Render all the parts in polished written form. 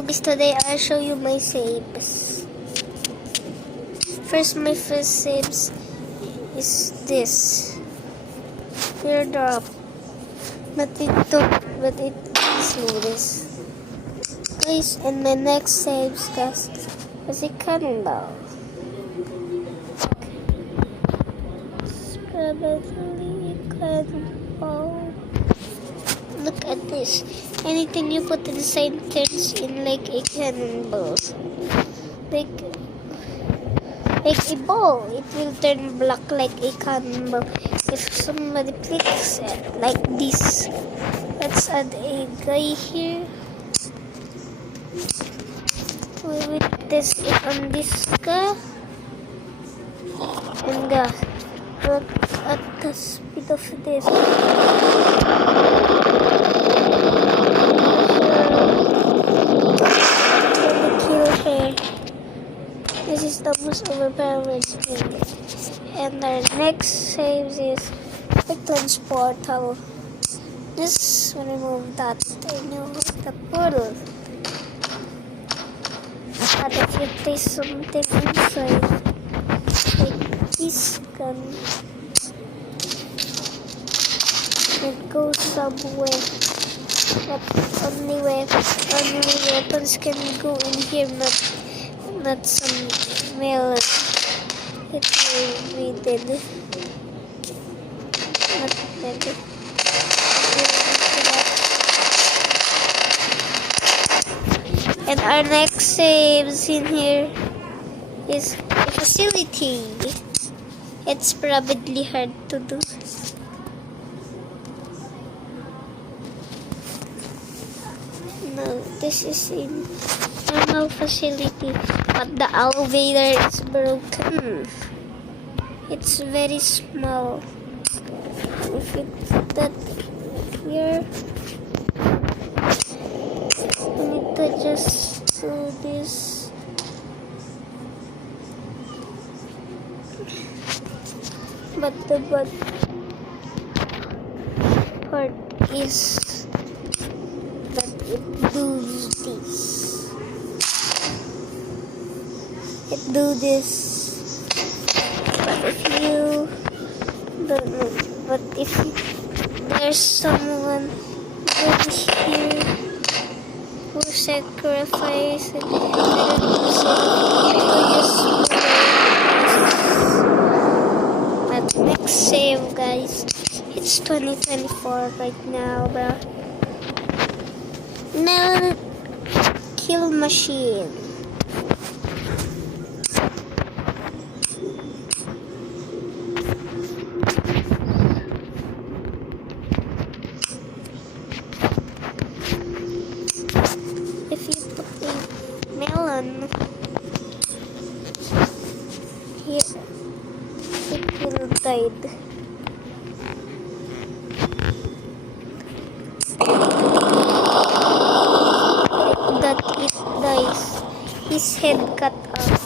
vlogs today. I'll show you my saves. First, my first saves is this. Airdrop. But it is this. Guys, and my next saves is a cannonball. Probably a cannonball. Look at this. Anything you put inside turns in like a cannonball. Like a ball. It will turn black like a cannonball. If somebody clicks it like this. Let's add a guy here. We will test it on this guy. And look at the speed of this. This is the most overpowered thing. And our next save is the transportal. Just remove that and remove the portal. But if you place something inside, like this gun, it goes somewhere. But only weapons can go in here, not some melon. It will be dead. Not dead. And our next saves in here is a facility. It's probably hard to do. No, this is a normal facility, but the elevator is broken. It's very small. If you put that here, you need to just do this. But the bad part is that it does this. It do this. But if you don't know, but if there's someone good here who sacrifices it, but next save, guys. It's 2024 right now, bro. Now, kill machine. If you put a melon here, it will die. That it dies. His head cut off.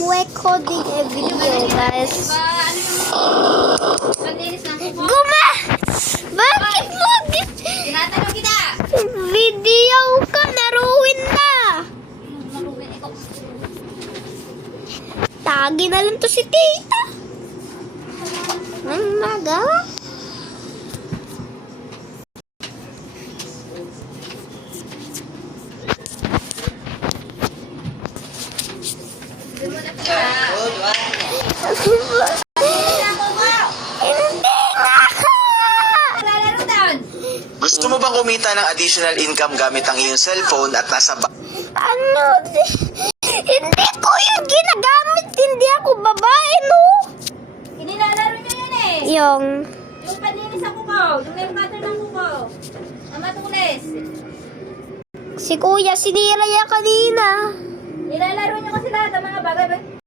We're coding a video, guys. Guma! Bakit mo? Tinatanong kita! Video ka, naruin na! Tagi na lang to si Tita. Nang magawa. Gusto mo bang kumita ng additional income gamit ang iyong cellphone at nasa Ano? Hindi ko yun ginagamit. Hindi ako babae, no? Inilalaro nyo yun eh. Yung Paninis sa kukaw. Yung may pattern ng kukaw. Ang matulis. si Kuya, sinira niya kanina. Nilalaro nyo kasi lahat ang mga bagay.